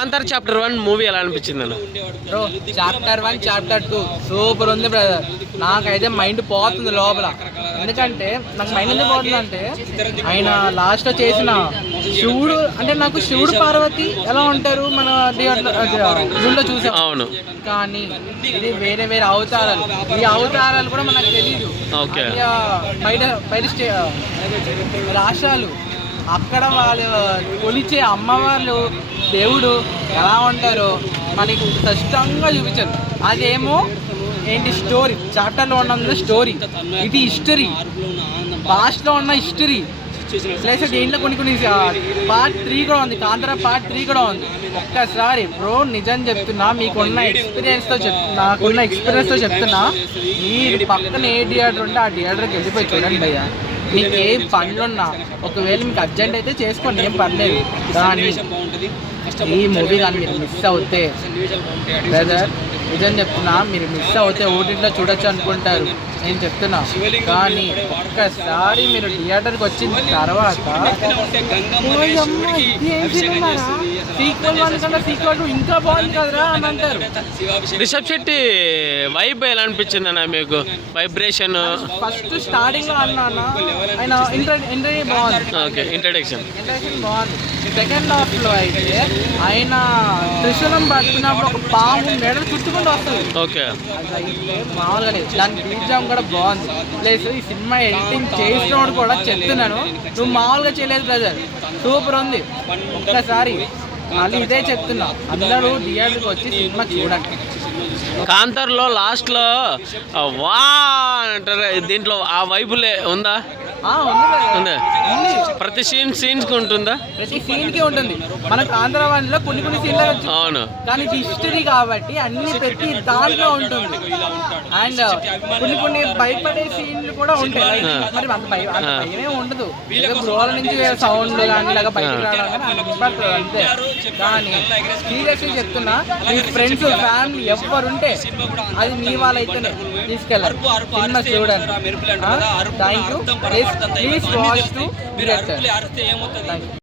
Kantara chapter 1 movie ఎలా అనిపించింది అన్న? బ్రో చాప్టర్ 1 చాప్టర్ 2 సూపర్ ఉంది బ్రదర్. నాకైతే మైండ్ పోతుంది లోపల. ఎందుకంటే నాకు మైండ్ ఎందుకు పోతుంది అంటే ఆయన లాస్ట్లో చేసిన శివుడు అంటే నాకు శివుడు పార్వతి ఎలా ఉంటారు మన దీంట్లో చూసాం. అవును, కానీ ఇది వేరే వేరే అవతారాలు. ఈ అవతారాలు కూడా మనకు తెలియదు. ఓకే, బయట బయట రాష్ట్రాలు అక్కడ వాళ్ళు కొలిచే అమ్మవాళ్ళు దేవుడు ఎలా ఉంటారో మనకి స్పష్టంగా చూపించారు. అదేమో ఏంటి స్టోరీ చాప్టర్లో ఉన్న స్టోరీ, ఇది హిస్టరీ, పాస్ట్లో ఉన్న హిస్టరీ ప్లస్ దీంట్లో కొన్ని పార్ట్ 3 కూడా ఉంది. కాంతార పార్ట్ 3 కూడా ఉంది. ఒక్కసారి బ్రో నిజం చెప్తున్నా, నాకున్న ఎక్స్పీరియన్స్తో చెప్తున్నా, మీరు పక్కన ఏ థియేటర్ ఉంటే ఆ థియేటర్కి వెళ్ళిపోయి చూడండి భయ్యా. మీకు ఏ పనులున్నా ఒకవేళ మీకు అర్జెంట్ అయితే చేసుకోండి, ఏం పర్లేదు. కానీ ఈ మూవీ కానీ మీరు మిస్ అవుతే బ్రదర్ నిజం చెప్తున్నా, మీరు మిస్ అవుతే ఓటీటీలో చూడొచ్చు అనుకుంటారు నేను చెప్తున్నా. కానీ ఒక్కసారి మీరు థియేటర్కి వచ్చిన తర్వాత సీక్వెల్ 1 కన్నా సీక్వెల్ 2 ఇంకా బాగుంది కదరా అని అంటారు. రిషబ్ శెట్టి వైబ్ ఎలా అనిపించింది అన్న మీకు? వైబ్రేషన్ ఫస్ట్ స్టార్టింగ్ లో అన్నా ఆయన ఎంట్రీ బాగుంది. ఓకే, ఇంట్రడక్షన్ బాగుంది. సెకండ్ హాఫ్ లో అయితే ఆయన త్రిశూలం పట్టుకున్నప్పుడు ఒక పాము మెడలు చుట్టుకుంటూ వస్తుంది. ఓకే, మామూలుగా దాని బీజం కూడా బాగుంది. ప్లస్ ఈ సినిమా ఎడిటింగ్ చేసినోడు కూడా చెప్తున్నాను, నువ్వు మామూలుగా చేయలేదు బ్రదర్, సూపర్ ఉంది. ఒక్కసారి మళ్ళీ ఇదే చెప్తున్నా, అందరూ థియేటర్కి వచ్చి సినిమా చూడండి. కాంతార్లో లాస్ట్లో వా అంటారు, దీంట్లో ఆ వైపులే ఉందా? ఉంది. ప్రతి సీన్స్కి ఉంటుందా? ప్రతి సీన్కి ఉంటుంది. మన కాంతార 1లో కొన్ని సీన్లు అవును, కానీ హిస్టరీ కాబట్టి అన్ని ప్రతి దాంట్లో ఉంటుంది. అండ్ కొన్ని భయపడే సీన్లు కూడా ఉంటాయి. మరి అంత భయమే ఉండదు, గృహాల నుంచి సౌండ్ కానీ ఇలాగ బయటకు రావడం కానీ అంతే. కానీ సీరియస్గా చెప్తున్నా, మీ ఫ్రెండ్స్ ఫ్యామిలీ ఎవరుంటే అది మీ వాళ్ళైతేనే తీసుకెళ్ళాలి సినిమా చూడండి. Thank you. Please watch to thank you.